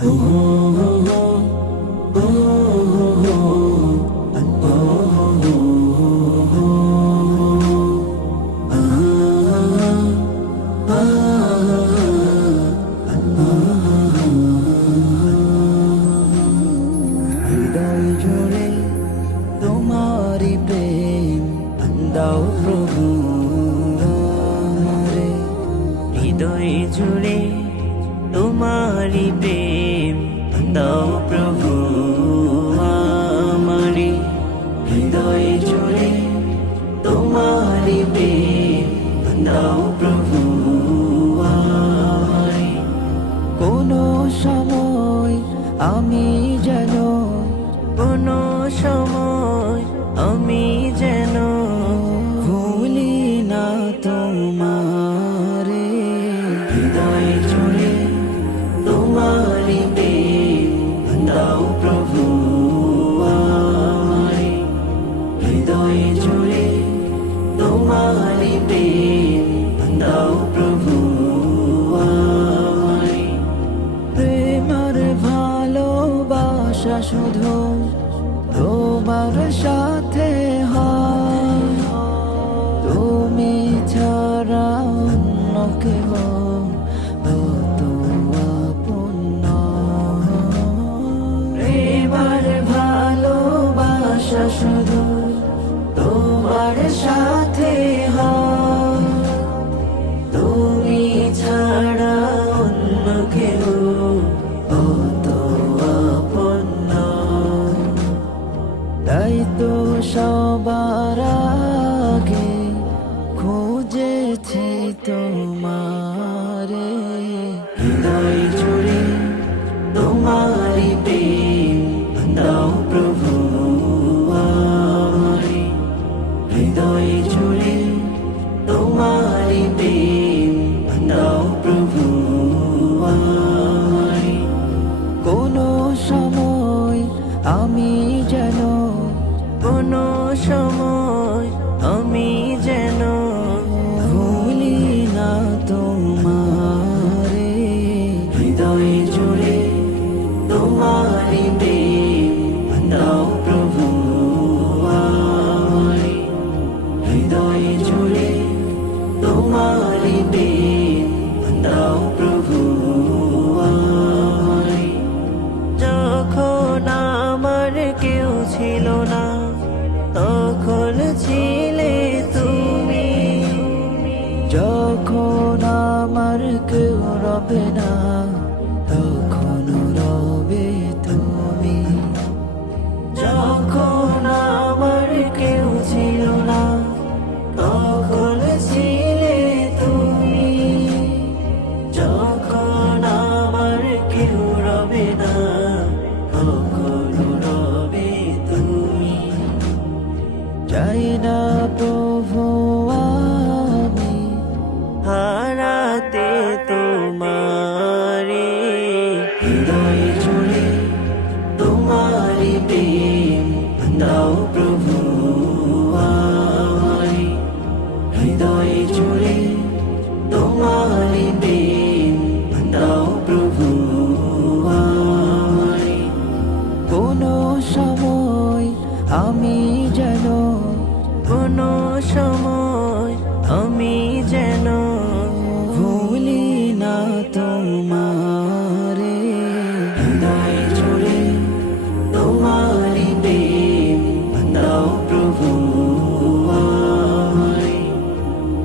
হৃদয় জুড়ে তোমারি প্রেম দাও প্রভু আমারে, হৃদয় জুড়ে তোমারি প্রেম দাও প্রভু আমারে। হৃদয় জুড়ে তোমারি প্রেম দাও প্রভু আমারে। কোনো সময় আমি যেন কোনো সময় আমি যেন ভুলি না তোমারে। হৃদয় জুড়ে তোমারি প্রেম দাও প্রভু আমারে। হৃদয় জুড়ে তোমারি প্রেম দাও প্রভু আমারে। প্রেমার ভালোবাসা শুধু তোমার সাথে হয়, তুমি ছাড়া অন্য কেউ তো আপন নয়। প্রেমার ভালোবাসা শুধু তোমার সাথে হয়, তুমি ছাড়া অন্য কেউ তো আপন নয়। তাই তো সবার আগে খুঁজেছি তোমারে। হৃদয় জুড়ে তোমারি প্রেম দাও প্রভু আমারে। হৃদয় জুড়ে তোমারি প্রেম দাও প্রভু আমারে। কোনো সময় আমি যেন কোনো সময় আমি যেন ভুলি না তোমারে। হৃদয় জুড়ে তোমারি প্রেম দাও প্রভু আমারে। হৃদয় জুড়ে তোমারি প্রেম দাও প্রভু আমারে। যখন আমার কেউ ছিল না তখন ছিলে তুমি। যখন আমার কেউ রবে না তখন রবে তুমি। যখন আমার কেউ ছিল না তখন ছিলে তুমি। যখন আমার কেউ রবে না তখন রবে তুমি। চাই না প্রভু আমি হারাতে তোমারে। হৃদয় জুড়ে তোমারি প্রেম দাও প্রভু আমারে। হৃদয় জুড়ে তোমারি প্রেম দাও প্রভু আমারে। কোনো সময় আমি যেন কোনো সময় আমি যেন ভুলি না তোমারে। হৃদয় জুড়ে তোমারি প্রেম দাও প্রভু আমারে।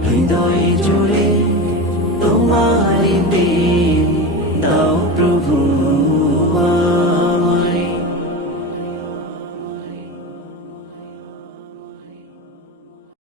হৃদয় জুড়ে তোমারি প্রেম